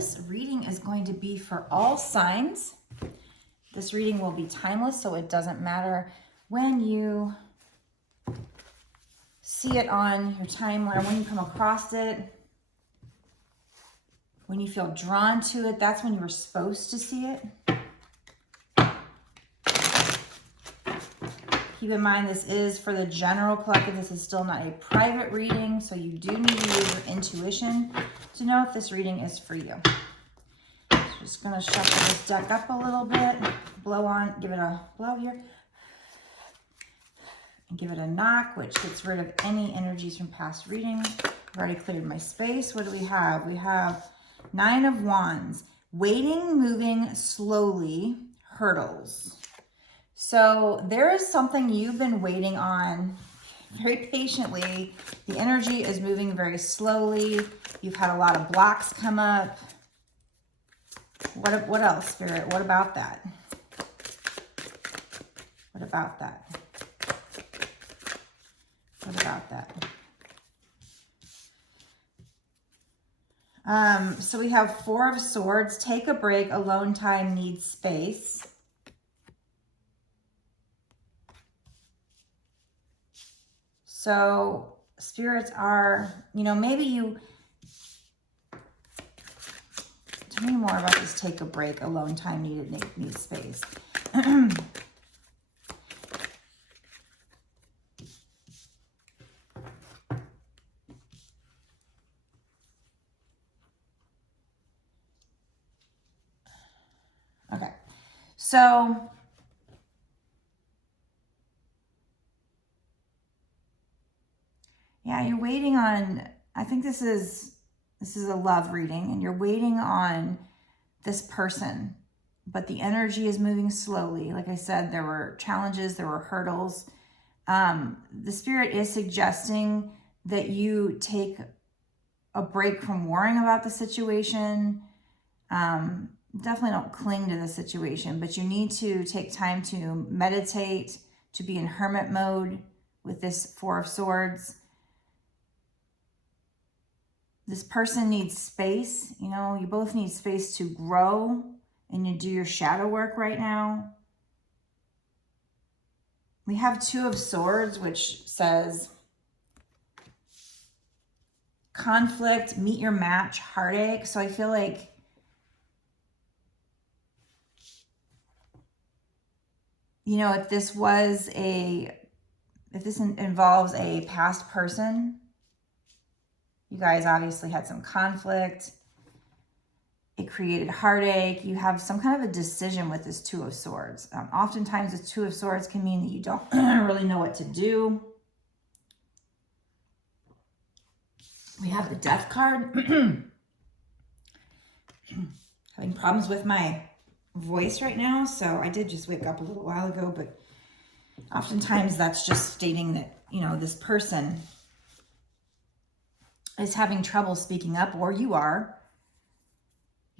this reading is going to be for all signs. This reading will be timeless, so it doesn't matter when you see it on your timeline, when you come across it, when you feel drawn to it, that's when you were supposed to see it. Keep in mind, this is for the general collective. This is still not a private reading, so you do need to use your intuition to know if this reading is for you. Just going to shuffle this deck up a little bit, blow on, give it a blow here, and give it a knock, which gets rid of any energies from past readings. I've already cleared my space. What do we have? We have Nine of Wands, waiting, moving slowly, hurdles. So there is something you've been waiting on very patiently. The energy is moving very slowly. You've had a lot of blocks come up. What else, Spirit? What about that? What about that? What about that? So we have Four of Swords. Take a break. Alone time. Needs space. So spirits are, maybe you, tell me more about this take a break, alone time, need space. Okay, so yeah, you're waiting on, I think this is a love reading, and you're waiting on this person, but the energy is moving slowly. Like I said, there were challenges, there were hurdles. The Spirit is suggesting that you take a break from worrying about the situation. Definitely don't cling to the situation, but you need to take time to meditate, to be in hermit mode with this Four of Swords. This person needs space. You both need space to grow, and you do your shadow work right now. We have Two of Swords, which says conflict, meet your match, heartache. So I feel like if this involves a past person, you guys obviously had some conflict. It created heartache. You have some kind of a decision with this Two of Swords. Oftentimes, this Two of Swords can mean that you don't really know what to do. We have the Death card. Having problems with my voice right now, so I did just wake up a little while ago, but oftentimes that's just stating that, this person is having trouble speaking up, or you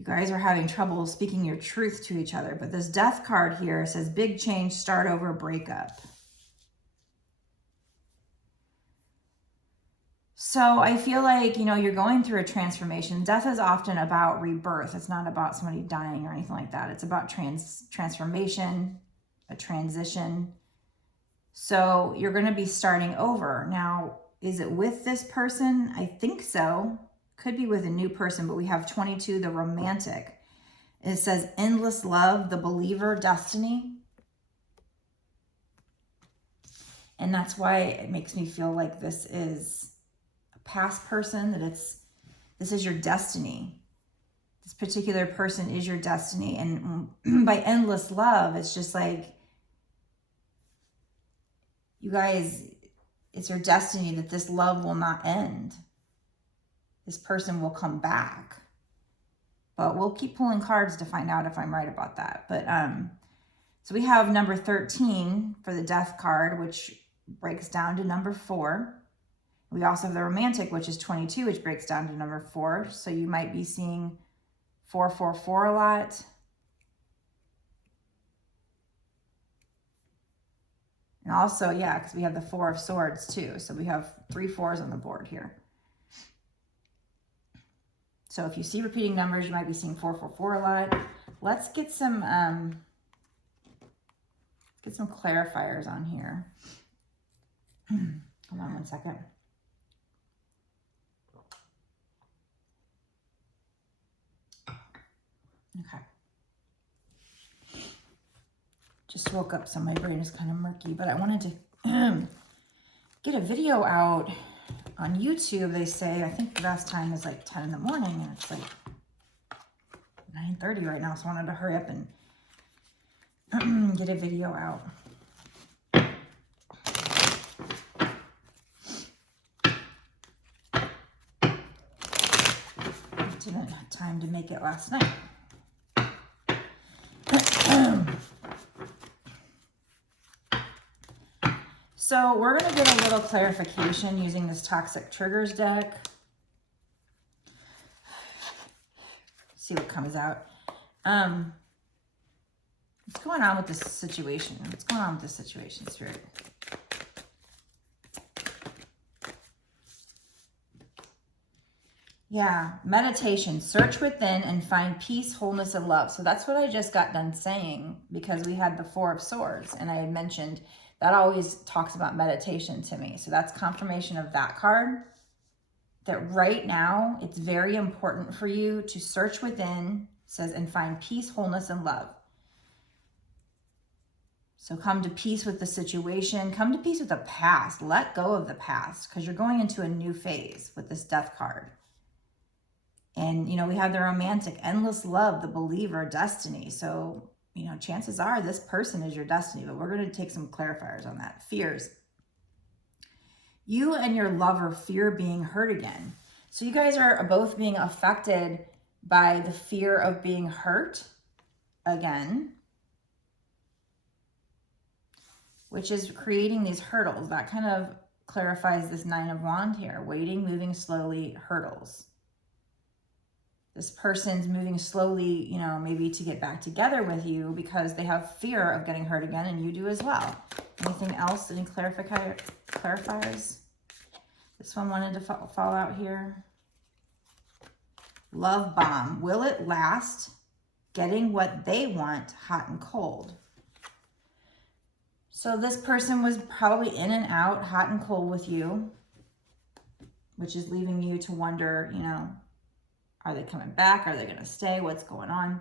guys are having trouble speaking your truth to each other. But this Death card here says big change, start over, breakup. So I feel like, you're going through a transformation. Death is often about rebirth. It's not about somebody dying or anything like that. It's about transformation, a transition. So you're going to be starting over. Now, is it with this person? I think so. Could be with a new person, but we have 22, the romantic. It says endless love, the believer, destiny. And that's why it makes me feel like this is a past person, that this is your destiny. This particular person is your destiny. And by endless love, it's just like, you guys, it's your destiny that this love will not end. This person will come back. But we'll keep pulling cards to find out if I'm right about that. But so we have number 13 for the Death card, which breaks down to number 4. We also have the romantic, which is 22, which breaks down to number 4. So you might be seeing 444 a lot. And also, yeah, because we have the Four of Swords too. So we have 3 4s on the board here. So if you see repeating numbers, you might be seeing 444 a lot. Let's get some clarifiers on here. Hold on one second. Okay. Just woke up, so my brain is kind of murky, but I wanted to get a video out on YouTube. They say, I think the best time is like 10 in the morning, and it's like 9:30 right now, so I wanted to hurry up and get a video out. Didn't have time to make it last night. So we're going to get a little clarification using this Toxic Triggers deck. See what comes out. What's going on with this situation? What's going on with this situation, Spirit? Yeah, meditation. Search within and find peace, wholeness, and love. So that's what I just got done saying, because we had the Four of Swords, and I had mentioned that always talks about meditation to me. So that's confirmation of that card, that right now it's very important for you to search within, says, and find peace, wholeness, and love. So come to peace with the situation. Come to peace with the past. Let go of the past, because you're going into a new phase with this Death card. And, you know, we have the romantic, endless love, the believer, destiny. So, you know, chances are this person is your destiny, but we're going to take some clarifiers on that. Fears. You and your lover fear being hurt again. So you guys are both being affected by the fear of being hurt again, which is creating these hurdles. That kind of clarifies this Nine of Wands here. Waiting, moving slowly, hurdles. This person's moving slowly, you know, maybe to get back together with you because they have fear of getting hurt again, and you do as well. Anything else? Any clarifiers? This one wanted to fall out here. Love bomb. Will it last? Getting what they want, hot and cold. So this person was probably in and out, hot and cold with you, which is leaving you to wonder, you know, are they coming back? Are they going to stay? What's going on?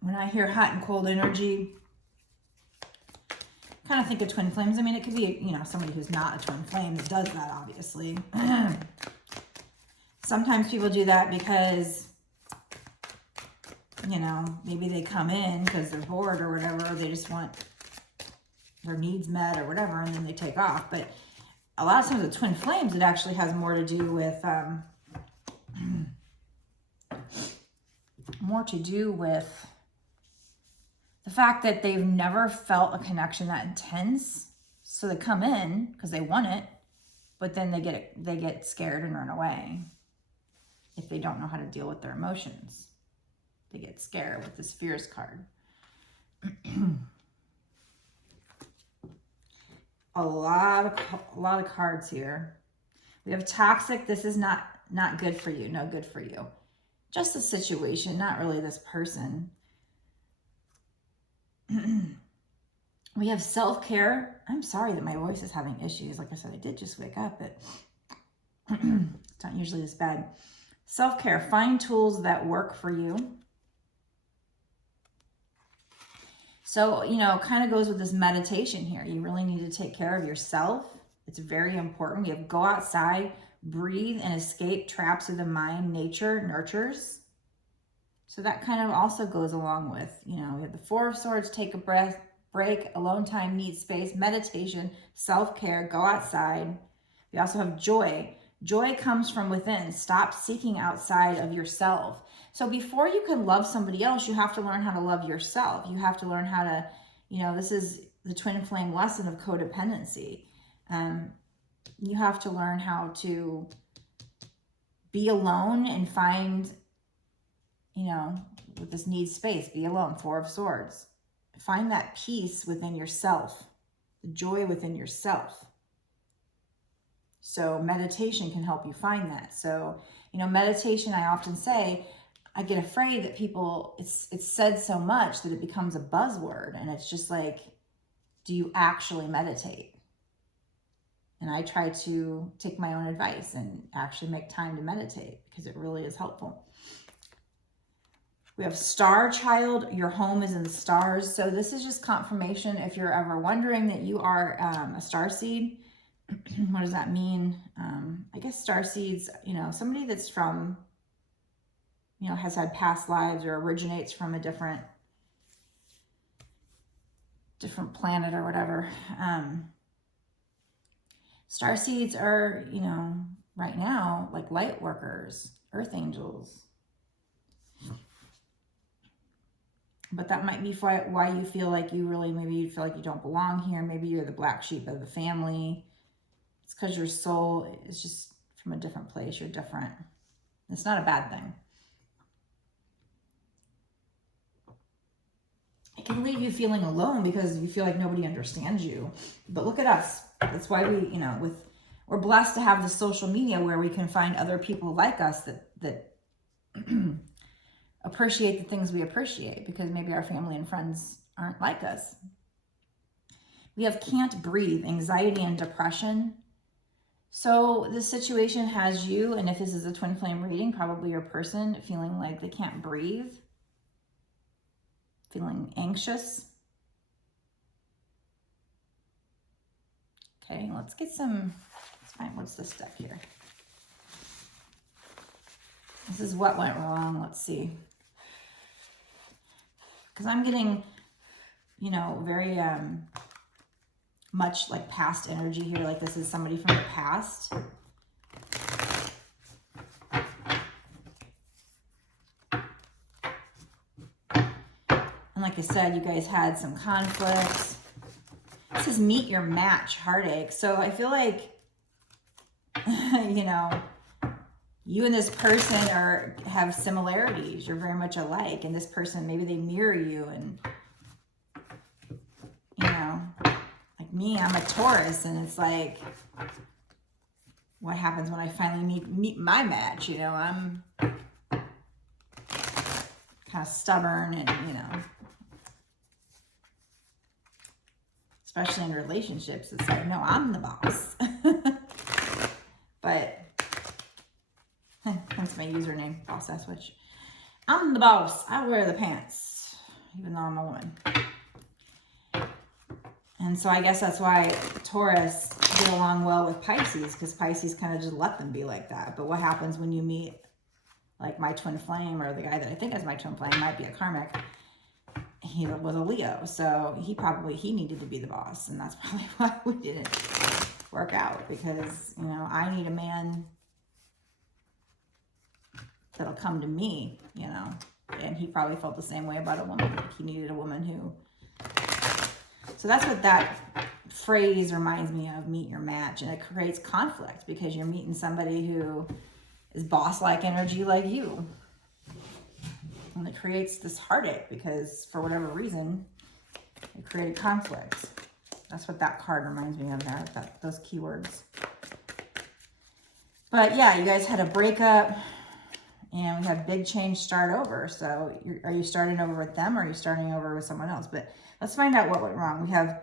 When I hear hot and cold energy, kind of think of twin flames. I mean, it could be, you know, somebody who's not a twin flame that does that, obviously. Sometimes people do that because, you know, maybe they come in because they're bored or whatever, or they just want their needs met or whatever, and then they take off. But a lot of times with twin flames, it actually has more to do with the fact that they've never felt a connection that intense. So they come in because they want it, but then they get scared and run away if they don't know how to deal with their emotions. They get scared with this fears card. A lot of cards here. We have toxic. This is not good for you. No good for you. Just the situation, not really this person. We have self-care. I'm sorry that my voice is having issues. Like I said, I did just wake up, but it's not usually this bad. Self-care. Find tools that work for you. So, you know, kind of goes with this meditation here. You really need to take care of yourself. It's very important. You have to go outside, breathe, and escape traps of the mind. Nature nurtures. So that kind of also goes along with, you know, we have the Four of Swords, take a breath, break, alone time, need space, meditation, self-care, go outside. We also have joy. Joy comes from within. Stop seeking outside of yourself. So before you can love somebody else, you have to learn how to love yourself. You have to learn how to, you know, this is the twin flame lesson of codependency. You have to learn how to be alone and find, you know, with this need space, be alone, Four of Swords. Find that peace within yourself, the joy within yourself. So meditation can help you find that. So, you know, meditation, I often say, I get afraid that people, it's said so much that it becomes a buzzword. And it's just like, do you actually meditate? And I try to take my own advice and actually make time to meditate because it really is helpful. We have Star Child, your home is in the stars. So this is just confirmation if you're ever wondering that you are a star seed. What does that mean? I guess star seeds, you know, somebody that's from, you know, has had past lives or originates from a different planet or whatever. Star seeds are, you know, right now, like light workers, earth angels. But that might be why you feel like you really, maybe you feel like you don't belong here. Maybe you're the black sheep of the family. It's because your soul is just from a different place. You're different. It's not a bad thing. It can leave you feeling alone because you feel like nobody understands you. But look at us. That's why we, you know, we're blessed to have the social media where we can find other people like us that appreciate the things we appreciate, because maybe our family and friends aren't like us. We have can't breathe, anxiety and depression. So this situation has you, and if this is a twin flame reading, probably your person feeling like they can't breathe, feeling anxious. Okay, let's find what's this deck here. This is what went wrong. Let's see. Because I'm getting, you know, very much like past energy here. Like this is somebody from the past. And like I said, you guys had some conflicts. This is meet your match heartache. So I feel like, you know, you and this person have similarities. You're very much alike. And this person, maybe they mirror you. And, you know, like me, I'm a Taurus. And it's like, what happens when I finally meet my match? You know, I'm kind of stubborn and, you know, especially in relationships, it's like, no, I'm the boss. But that's my username, Boss Switch. I'm the boss. I wear the pants, even though I'm a woman. And so I guess that's why Taurus get along well with Pisces, because Pisces kind of just let them be like that. But what happens when you meet like my twin flame, or the guy that I think is my twin flame, might be a karmic. He was a Leo, so he needed to be the boss, and that's probably why we didn't work out, because, you know, I need a man that'll come to me, you know, and he probably felt the same way about a woman. Like he needed a woman who, so that's what that phrase reminds me of, meet your match. And it creates conflict because you're meeting somebody who is boss-like energy like you. And it creates this heartache because for whatever reason, it created conflict. That's what that card reminds me of there, those keywords. But yeah, you guys had a breakup and we had big change, start over. So are you starting over with them or are you starting over with someone else? But let's find out what went wrong. We have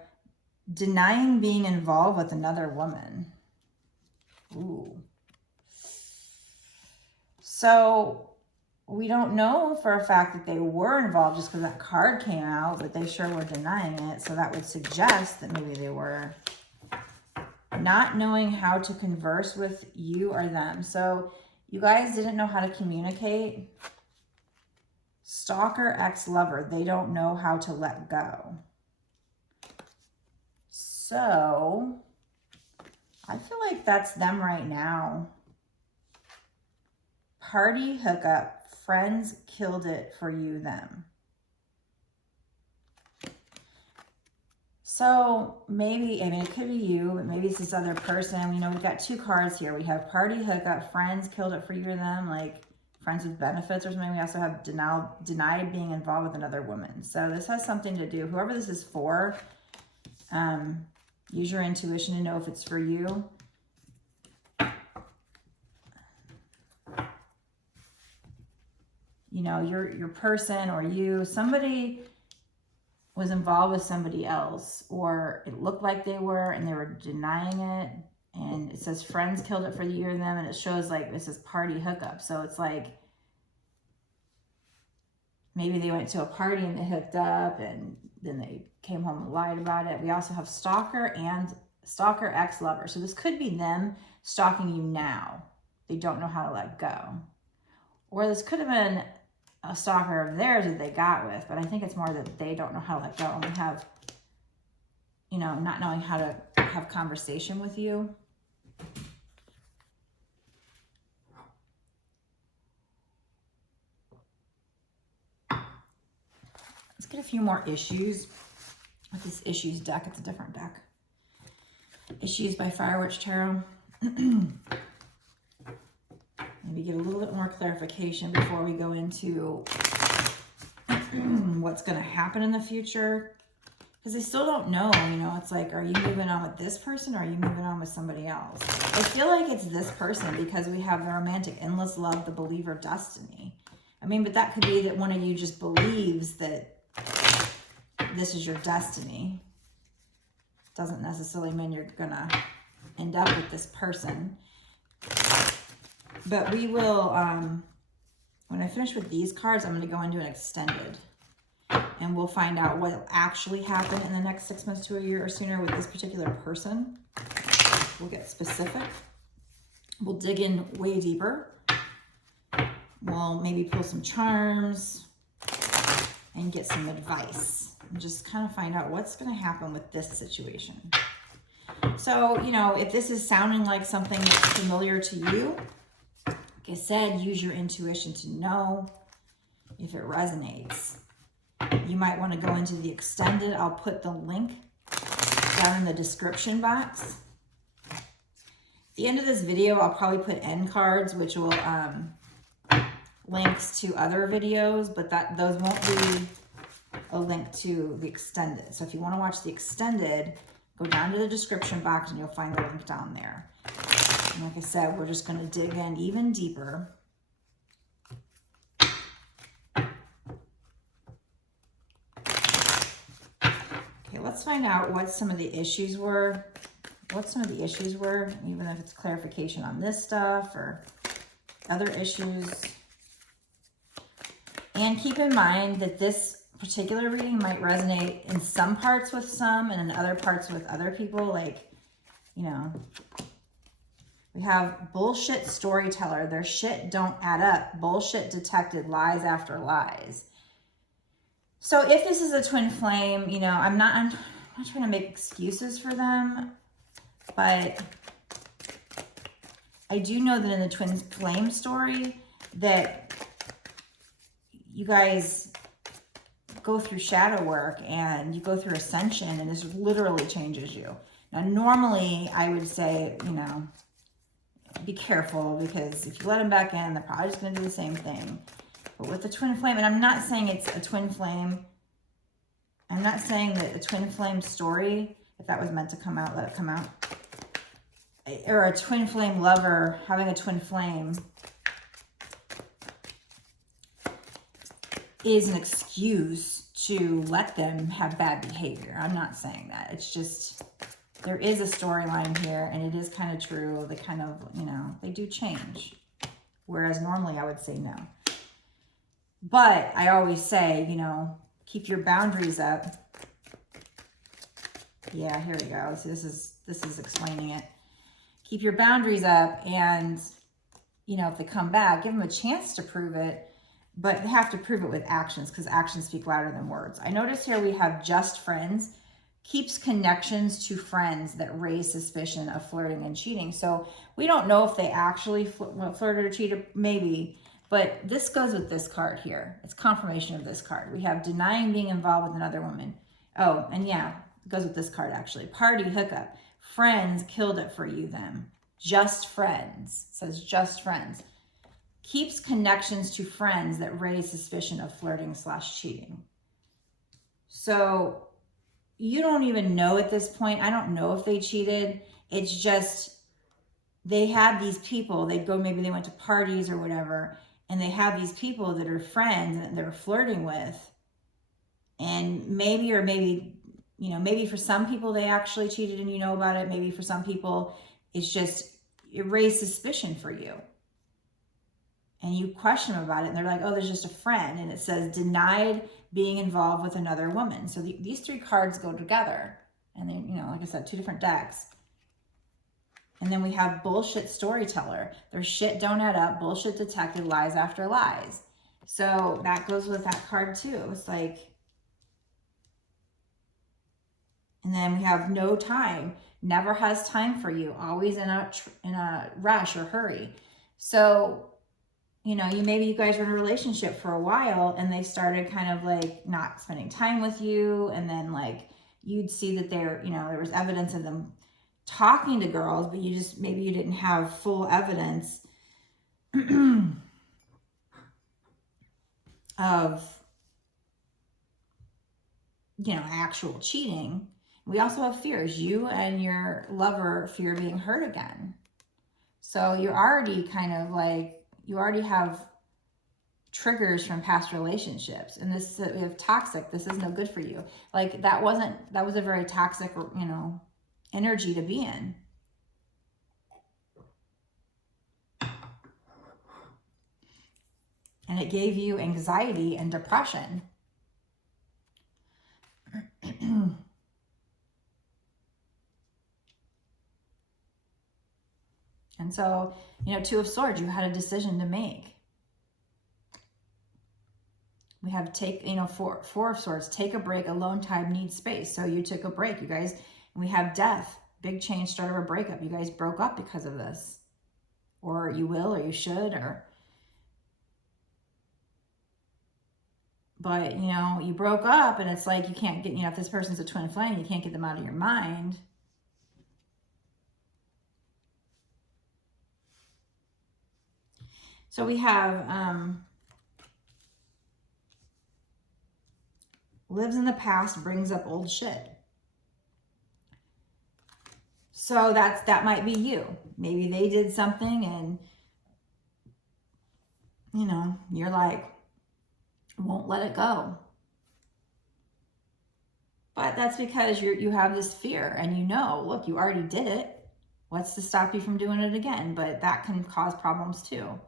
denying being involved with another woman. Ooh. So we don't know for a fact that they were involved just because that card came out, but they sure were denying it. So that would suggest that maybe they were. Not knowing how to converse with you or them. So you guys didn't know how to communicate. Stalker, ex-lover, they don't know how to let go. So I feel like that's them right now. Party hookup. Friends killed it for you, them. So maybe, I mean, it could be you, but maybe it's this other person. You know, we've got two cards here. We have party hookup, friends killed it for you or them, like friends with benefits or something. We also have denied being involved with another woman. So this has something to do, whoever this is for, use your intuition to know if it's for you. you know, your person or you, somebody was involved with somebody else, or it looked like they were and they were denying it. And it says friends killed it for you and them, and it shows like this is party hookup. So it's like maybe they went to a party and they hooked up and then they came home and lied about it. We also have stalker and stalker ex-lover. So this could be them stalking you now. They don't know how to let go. Or this could have been a stalker of theirs that they got with, but I think it's more that they don't know how to let go. And we have, you know, not knowing how to have conversation with you. Let's get a few more issues with this issues deck. It's a different deck. Issues by Fire Witch Tarot. Maybe get a little bit more clarification before we go into what's going to happen in the future. Because I still don't know, you know, it's like, are you moving on with this person or are you moving on with somebody else? I feel like it's this person because we have the romantic, endless love, the believer, destiny. I mean, but that could be that one of you just believes that this is your destiny. Doesn't necessarily mean you're going to end up with this person. But we will, when I finish with these cards, I'm going to go into an extended. And we'll find out what will actually happen in the next 6 months to a year or sooner with this particular person. We'll get specific. We'll dig in way deeper. We'll maybe pull some charms and get some advice. And just kind of find out what's going to happen with this situation. So, you know, if this is sounding like something that's familiar to you, like I said, use your intuition to know if it resonates. You might want to go into the extended. I'll put the link down in the description box. At the end of this video, I'll probably put end cards, which will links to other videos, but those won't be a link to the extended. So if you want to watch the extended, go down to the description box and you'll find the link down there. And like I said, we're just going to dig in even deeper. Okay, let's find out what some of the issues were. Even if it's clarification on this stuff or other issues. And keep in mind that this particular reading might resonate in some parts with some and in other parts with other people. Like, you know, we have bullshit storyteller. Their shit don't add up. Bullshit detected, lies after lies. So if this is a twin flame, you know, I'm not trying to make excuses for them, but I do know that in the twin flame story that you guys go through shadow work and you go through ascension, and this literally changes you. Now, normally I would say, you know, be careful, because if you let them back in, they're probably just going to do the same thing. But with the twin flame, and I'm not saying it's a twin flame. I'm not saying that a twin flame story, if that was meant to come out, let it come out. Or a twin flame lover having a twin flame is an excuse to let them have bad behavior. I'm not saying that. It's just, there is a storyline here, and it is kind of true. They kind of, you know, they do change. Whereas normally I would say no. But I always say, you know, keep your boundaries up. Yeah, here we go. So this is explaining it. Keep your boundaries up, and, you know, if they come back, give them a chance to prove it, but they have to prove it with actions, because actions speak louder than words. I notice here we have just friends. Keeps connections to friends that raise suspicion of flirting and cheating. So we don't know if they actually flirted or cheated, maybe. But this goes with this card here. It's confirmation of this card. We have denying being involved with another woman. Oh, and yeah, it goes with this card actually. Party hookup. Friends killed it for you, them. Just friends. It says just friends. Keeps connections to friends that raise suspicion of flirting / cheating. So you don't even know at this point. I don't know if they cheated. It's just they had these people. They'd go, maybe they went to parties or whatever, and they have these people that are friends that they're flirting with. And maybe, or maybe, you know, maybe for some people they actually cheated and you know about it. Maybe for some people it's just, it raised suspicion for you. And you question them about it and they're like, oh, there's just a friend. And it says denied being involved with another woman. So these three cards go together. And then, you know, like I said, two different decks. And then we have bullshit storyteller. Their shit don't add up. Bullshit detective, lies after lies. So that goes with that card too. It's like, and then we have no time, never has time for you, always in a rush or hurry. So, you know, maybe you guys were in a relationship for a while and they started kind of like not spending time with you. And then like you'd see that there was evidence of them talking to girls, but maybe you didn't have full evidence of, you know, actual cheating. We also have fears. You and your lover fear being hurt again. So you're already kind of like, you already have triggers from past relationships. And this, we have toxic. This is no good for you. Like that was a very toxic, you know, energy to be in. And it gave you anxiety and depression. And so, you know, Two of Swords, you had a decision to make. We have Four of Swords, take a break, alone time, need space. So you took a break, you guys. And we have Death, big change, start of a breakup. You guys broke up because of this. Or you will, or you should, or... But, you know, you broke up and it's like you can't get, you know, if this person's a twin flame, you can't get them out of your mind. So we have lives in the past, brings up old shit. So that might be you. Maybe they did something and, you know, you're like, won't let it go. But that's because you have this fear and you know, look, you already did it. What's to stop you from doing it again? But that can cause problems too.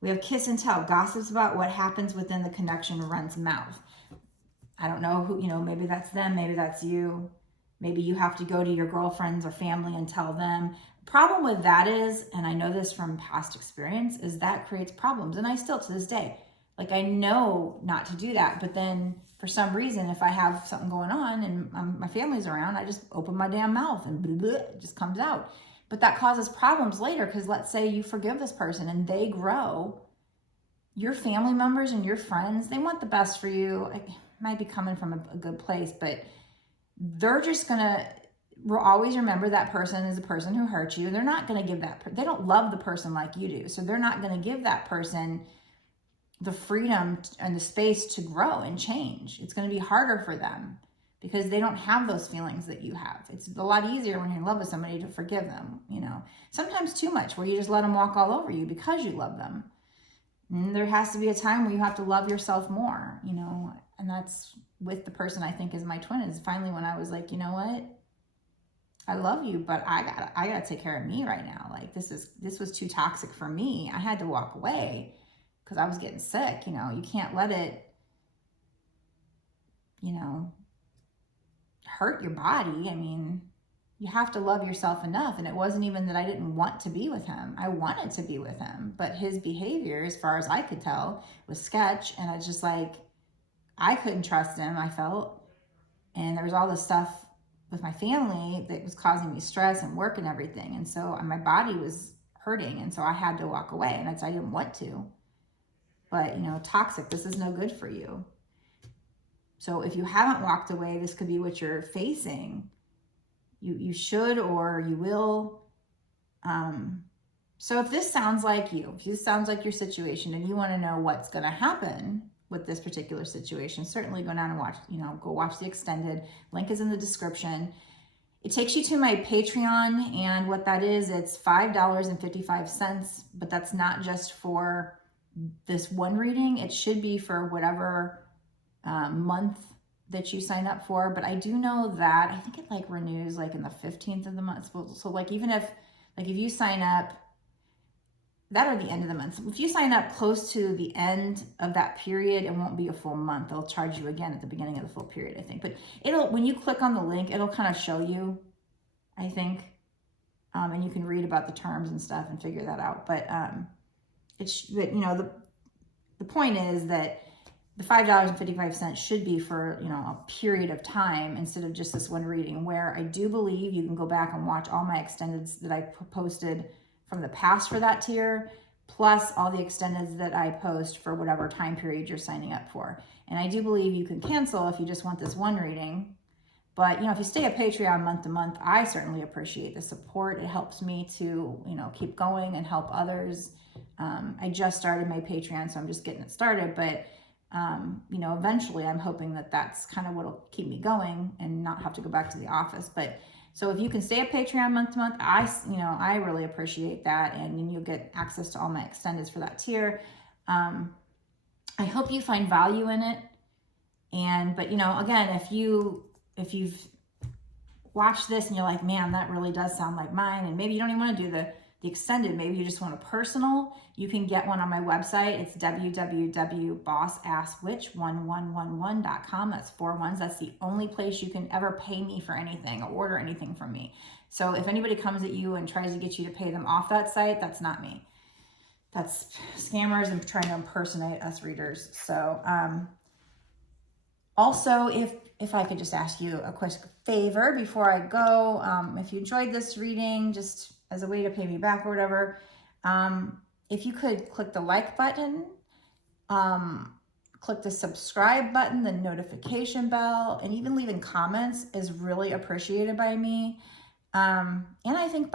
We have kiss and tell, gossips about what happens within the connection, runs mouth. I don't know who, you know, maybe that's them, maybe that's you. Maybe you have to go to your girlfriends or family and tell them. Problem with that is, and I know this from past experience, is that creates problems. And I still, to this day, like I know not to do that. But then for some reason, if I have something going on and my family's around, I just open my damn mouth and blah, blah, it just comes out. But that causes problems later because let's say you forgive this person and they grow. Your family members and your friends, they want the best for you. It might be coming from a good place, but they're just going to always remember that person is a person who hurt you. They're not going to give they don't love the person like you do. So they're not going to give that person the freedom and the space to grow and change. It's going to be harder for them because they don't have those feelings that you have. It's a lot easier when you're in love with somebody to forgive them, you know. Sometimes too much where you just let them walk all over you because you love them. And there has to be a time where you have to love yourself more, you know. And that's with the person I think is my twin, is finally when I was like, you know what? I love you, but I gotta take care of me right now. Like this was too toxic for me. I had to walk away because I was getting sick. You know, you can't let it, you know, hurt your body. I mean, you have to love yourself enough. And it wasn't even that I didn't want to be with him. I wanted to be with him, but his behavior, as far as I could tell, was sketch. And I just like, I couldn't trust him, I felt. And there was all this stuff with my family that was causing me stress and work and everything. And so my body was hurting. And so I had to walk away, and I didn't want to. But, you know, toxic, this is no good for you. So if you haven't walked away, this could be what you're facing. You should, or you will. So if this sounds like you, if this sounds like your situation and you want to know what's going to happen with this particular situation, certainly go down and watch, you know, go watch the extended. Link is in the description. It takes you to my Patreon, and what that is, it's $5.55, but that's not just for this one reading, it should be for whatever month that you sign up for. But I do know that I think it like renews like in the 15th of the month. So like even if you sign up that or the end of the month, if you sign up close to the end of that period, it won't be a full month. They'll charge you again at the beginning of the full period, I think. But when you click on the link, it'll kind of show you, I think, and you can read about the terms and stuff and figure that out. But you know, the point is that the $5.55 should be for, you know, a period of time instead of just this one reading, where I do believe you can go back and watch all my extendeds that I posted from the past for that tier, plus all the extendeds that I post for whatever time period you're signing up for. And I do believe you can cancel if you just want this one reading. But, you know, if you stay a Patreon month to month, I certainly appreciate the support. It helps me to, you know, keep going and help others. I just started my Patreon, so I'm just getting it started. But, you know, eventually I'm hoping that that's kind of what'll keep me going and not have to go back to the office. But so if you can stay a Patreon month to month, I really appreciate that. And then you'll get access to all my extendeds for that tier. I hope you find value in it. But, you know, again, if you've watched this and you're like, man, that really does sound like mine, and maybe you don't even want to do the extended, maybe you just want a personal, you can get one on my website. It's www.bossasswitch1111.com. That's 4 ones. That's the only place you can ever pay me for anything or order anything from me. So if anybody comes at you and tries to get you to pay them off that site, that's not me. That's scammers and trying to impersonate us readers. So also, if I could just ask you a quick favor before I go, if you enjoyed this reading, just as a way to pay me back or whatever, if you could click the like button, click the subscribe button, the notification bell, and even leaving comments is really appreciated by me. And I think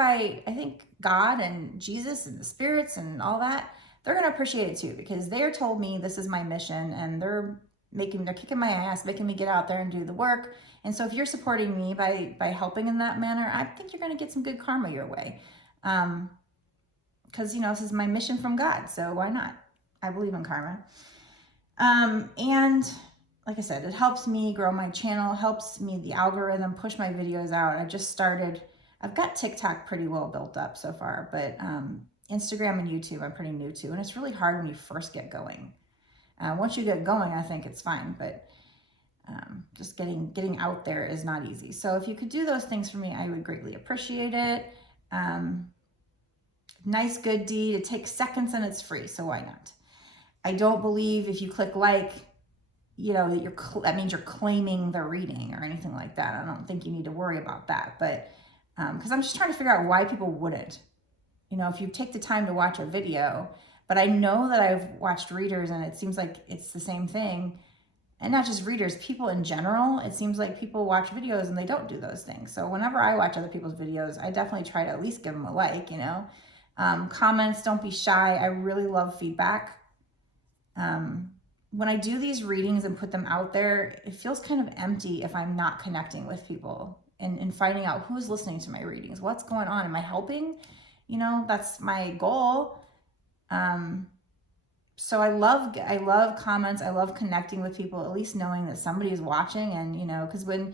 God and Jesus and the spirits and all that, they're going to appreciate it too, because they're told me this is my mission, and they're kicking my ass, making me get out there and do the work. And so if you're supporting me by helping in that manner, I think you're going to get some good karma your way. Because, you know, this is my mission from God, so why not? I believe in karma. And like I said, it helps me grow my channel, helps me, the algorithm, push my videos out. I've got TikTok pretty well built up so far, but Instagram and YouTube I'm pretty new to, and it's really hard when you first get going. Once you get going, I think it's fine, but just getting out there is not easy. So if you could do those things for me, I would greatly appreciate it. Nice, good deed. It takes seconds and it's free, so why not? I don't believe if you click like, you know, that means you're claiming the reading or anything like that. I don't think you need to worry about that. But because I'm just trying to figure out why people wouldn't. You know, if you take the time to watch a video, but I know that I've watched readers and it seems like it's the same thing. And not just readers, people in general. It seems like people watch videos and they don't do those things. So whenever I watch other people's videos, I definitely try to at least give them a like, you know. Comments, don't be shy. I really love feedback. When I do these readings and put them out there, it feels kind of empty if I'm not connecting with people and finding out who's listening to my readings. What's going on? Am I helping? You know, that's my goal. So I love comments. I love connecting with people, at least knowing that somebody is watching. And, you know, because when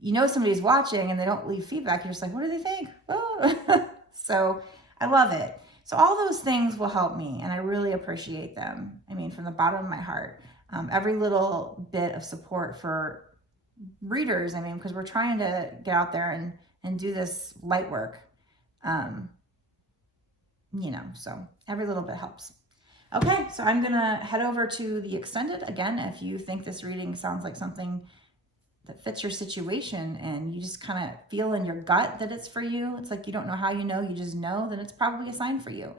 you know somebody's watching and they don't leave feedback, you're just like, what do they think? Oh. So I love it. So all those things will help me, and I really appreciate them. I mean, from the bottom of my heart, every little bit of support for readers. I mean, because we're trying to get out there and do this light work. You know, so every little bit helps. Okay, so I'm gonna head over to the extended again. If you think this reading sounds like something that fits your situation and you just kind of feel in your gut that it's for you, it's like you don't know how you know, you just know, then it's probably a sign for you.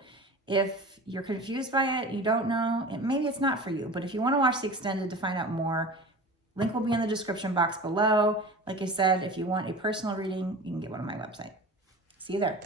If you're confused by it, you don't know, maybe it's not for you. But if you want to watch the extended to find out more, link will be in the description box below. Like I said, if you want a personal reading, you can get one on my website. See you there.